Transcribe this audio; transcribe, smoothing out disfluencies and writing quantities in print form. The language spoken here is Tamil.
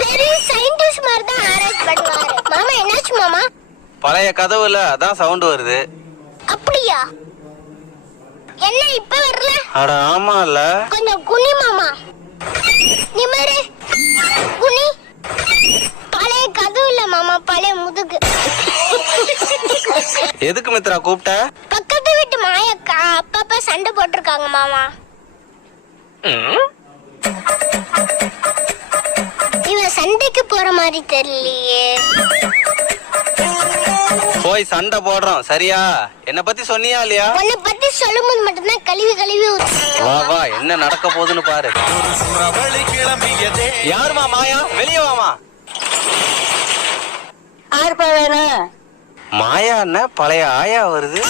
பெரிய சயின்டிஸ்ட் மாதிரி தான் ஆராய்ச்சி பண்ணுவாரு. மாமா என்னாச்சு மாமா? பழைய கதவுல அதான் சவுண்ட் வருது. அப்படியா? என்ன இப்ப வரல? அட ஆமால. கொஞ்சம் குனி மாமா. நிமரு. குனி. பழைய கதவு இல்ல மாமா, பழைய முதுகு. எதுக்கு மித்ரா கூப்பிட்ட? பக்கத்து வீட்டு மாயக்கா அப்பப்ப சண்டை போட்டிருக்காங்க மாமா. இவன் சண்டைக்கு போற மாதிரி தெரியலையே. போய் சண்டை போடுறோம் சரியா? என்ன பத்தி சொன்னியா இல்லையா? உன்னை பத்தி சொல்லும்போது மட்டும்தான் கழுவி கழுவி ஊத்துறாங்க. வா வா, என்ன நடக்க போகுதுன்னு பாரு. யாருமா மாயா? வெளியே வாமா. யாருப்பா வேணும்? மாயா என்ன பழைய ஆயா வருது.